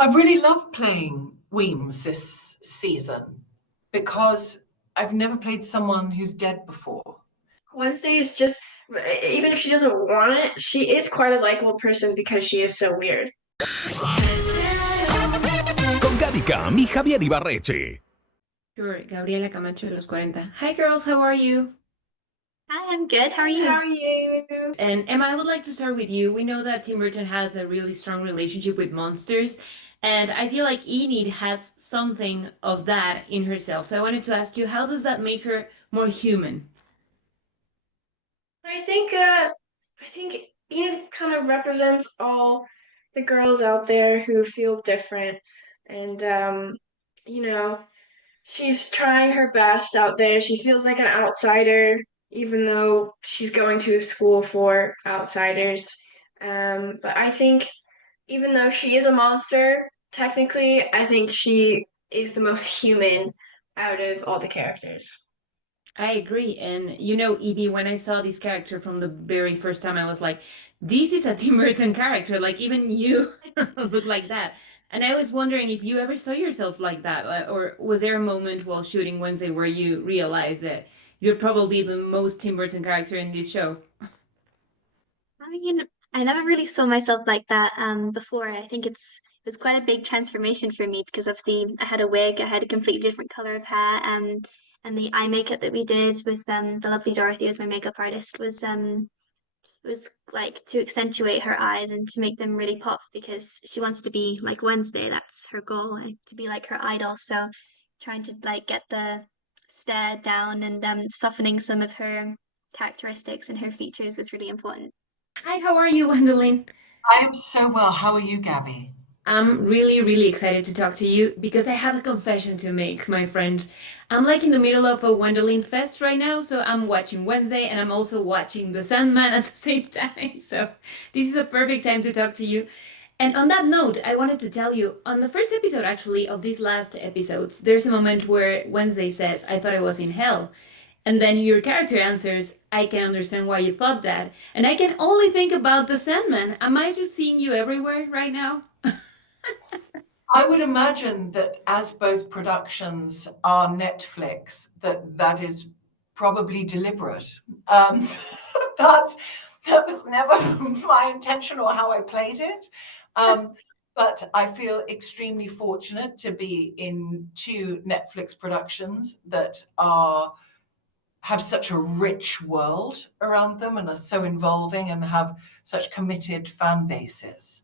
I've really loved playing Weems this season because I've never played someone who's dead before. Wednesday is just, even if she doesn't want it, she is quite a likable person because she is so weird. Con Gaby Cam y Javier Ibarreche. Sure, Gabriela Camacho de los 40. Hi girls, how are you? Hi, I'm good. How are How you? are you? And Emma, I would like to start with you. We know that Tim Burton has a really strong relationship with monsters, and I feel like Enid has something of that in herself. So I wanted to ask you, how does that make her more human? I think Enid kind of represents all the girls out there who feel different, and you know, she's trying her best out there. She feels like an outsider, even though she's going to a school for outsiders. But I think even though she is a monster, technically, I think she is the most human out of all the characters. I agree. And you know, Evie, when I saw this character from the very first time, I was like, this is a Tim Burton character. Like, even you look like that. And I was wondering if you ever saw yourself like that, or was there a moment while shooting Wednesday where you realized that you're probably the most Tim Burton character in this show? I mean, I never really saw myself like that before. I think it was quite a big transformation for me because obviously I had a wig, I had a completely different color of hair, and the eye makeup that we did with the lovely Dorothy as my makeup artist was like to accentuate her eyes and to make them really pop because she wants to be like Wednesday. That's her goal, to be like her idol. So trying to like get the stare down and softening some of her characteristics and her features was really important. Hi, how are you, Gwendolyn? I am so well. How are you, Gabby? I'm really, really excited to talk to you because I have a confession to make, my friend. I'm like in the middle of a Gwendolyn fest right now, so I'm watching Wednesday and I'm also watching The Sandman at the same time. So this is a perfect time to talk to you. And on that note, I wanted to tell you on the first episode, actually, of these last episodes, there's a moment where Wednesday says, I thought I was in hell. And then your character answers, I can understand why you thought that. And I can only think about The Sandman. Am I just seeing you everywhere right now? I would imagine that as both productions are Netflix, that is probably deliberate. Um, that that was never my intention or how I played it. Um, but I feel extremely fortunate to be in two Netflix productions that are have such a rich world around them and are so involving and have such committed fan bases.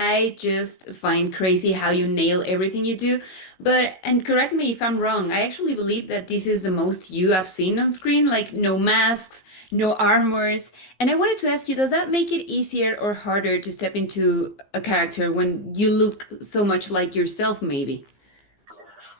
I just find crazy how you nail everything you do. But, and correct me if I'm wrong, I actually believe that this is the most you have seen on screen, like no masks, no armors. And I wanted to ask you, does that make it easier or harder to step into a character when you look so much like yourself, maybe?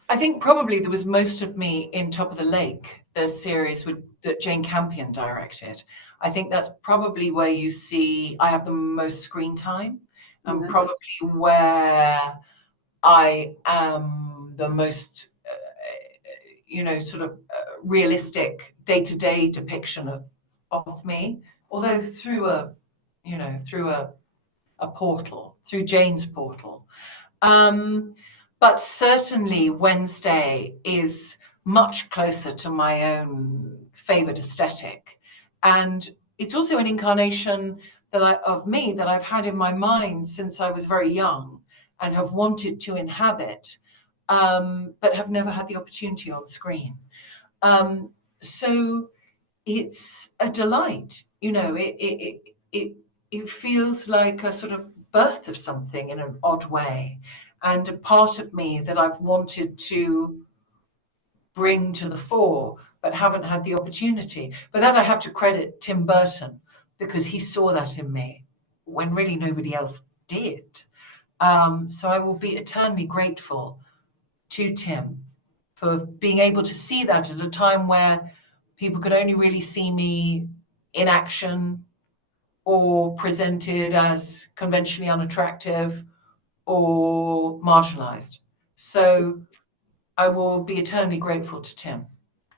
I think probably there was most of me in Top of the Lake, the series that Jane Campion directed. I think that's probably where you see I have the most screen time, and Yeah. probably where I am the most, sort of realistic day-to-day depiction of me. Although through a portal, through Jane's portal. Um, but certainly Wednesday is much closer to my own favored aesthetic. And it's also an incarnation of me that I've had in my mind since I was very young and have wanted to inhabit, but have never had the opportunity on screen. Um, so it's a delight. It feels like a sort of birth of something in an odd way, and a part of me that I've wanted to bring to the fore, but haven't had the opportunity. But that I have to credit Tim Burton because he saw that in me when really nobody else did. So I will be eternally grateful to Tim for being able to see that at a time where people could only really see me in action or presented as conventionally unattractive or marginalized. So I will be eternally grateful to Tim.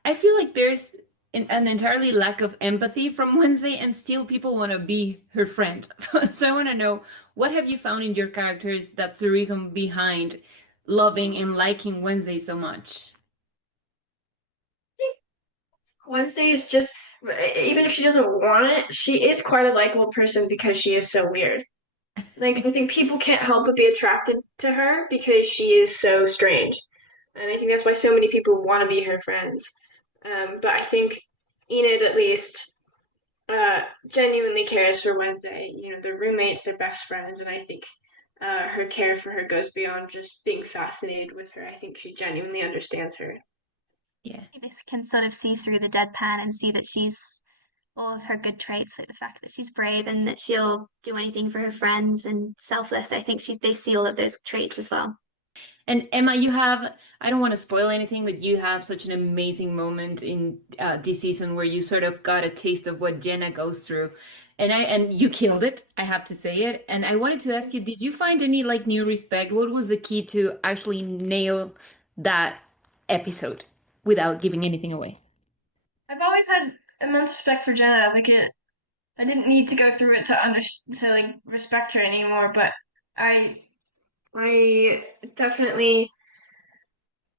I feel like there's an entirely lack of empathy from Wednesday, and still people want to be her friend. So I want to know, what have you found in your characters that's the reason behind loving and liking Wednesday so much? Wednesday is just, even if she doesn't want it, she is quite a likable person because she is so weird. Like, I think people can't help but be attracted to her because she is so strange. And I think that's why so many people want to be her friends. But I think Enid, at least, genuinely cares for Wednesday. You know, they're roommates, they're best friends, and I think her care for her goes beyond just being fascinated with her. I think she genuinely understands her. Yeah. They can sort of see through the deadpan and see that she's all of her good traits, like the fact that she's brave and that she'll do anything for her friends and selfless. I think they see all of those traits as well. And Emma, you have, I don't want to spoil anything, but you have such an amazing moment in this season where you sort of got a taste of what Jenna goes through. And you killed it, I have to say it. And I wanted to ask you, did you find any like new respect? What was the key to actually nail that episode without giving anything away? I've always had immense respect for Jenna. I didn't need to go through it to like respect her anymore, but I definitely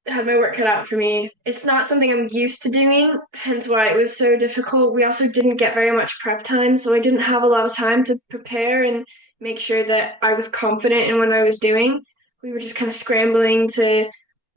had my work cut out for me. It's not something I'm used to doing, hence why it was so difficult. We also didn't get very much prep time, so I didn't have a lot of time to prepare and make sure that I was confident in what I was doing. We were just kind of scrambling to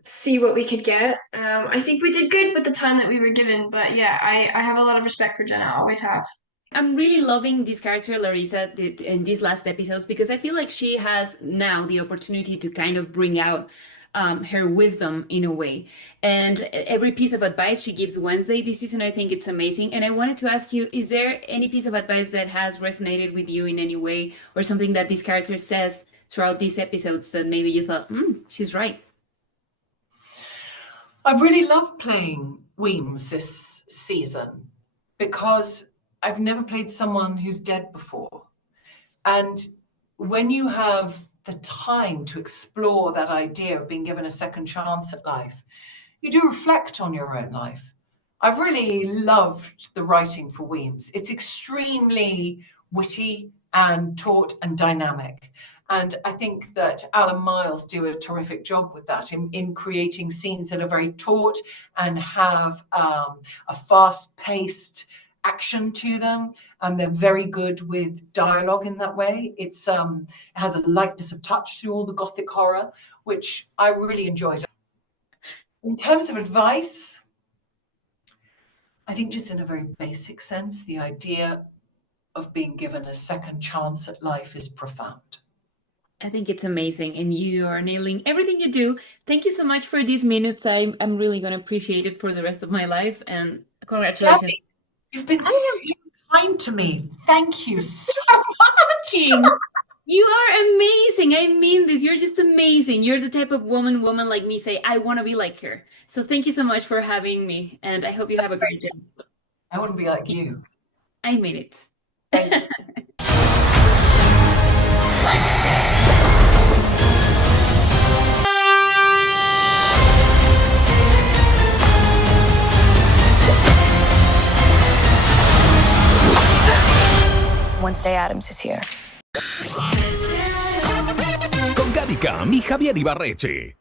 see what we could get. I think we did good with the time that we were given, but yeah, I have a lot of respect for Jenna, I always have. I'm really loving this character, Larissa, in these last episodes because I feel like she has now the opportunity to kind of bring out her wisdom in a way. And every piece of advice she gives Wednesday this season, I think it's amazing. And I wanted to ask you, is there any piece of advice that has resonated with you in any way, or something that this character says throughout these episodes that maybe you thought, she's right? I've really loved playing Weems this season because I've never played someone who's dead before. And when you have the time to explore that idea of being given a second chance at life, you do reflect on your own life. I've really loved the writing for Weems. It's extremely witty and taut and dynamic. And I think that Alan Miles do a terrific job with that in creating scenes that are very taut and have a fast-paced action to them, and they're very good with dialogue in that way. It has a lightness of touch through all the gothic horror, which I really enjoyed. In terms of advice, I think just in a very basic sense, the idea of being given a second chance at life is profound. I think it's amazing, and you are nailing everything you do. Thank you so much for these minutes. I'm really going to appreciate it for the rest of my life, and congratulations. Gabby, you've been so kind to me. Thank you so much. You are amazing. I mean this. You're just amazing. You're the type of woman like me say, I want to be like her. So thank you so much for having me, and I hope you have a great day. I want to be like you. I mean it. Thank you. Wednesday Addams is here. Con Gaby Cam y Javier Ibarreche.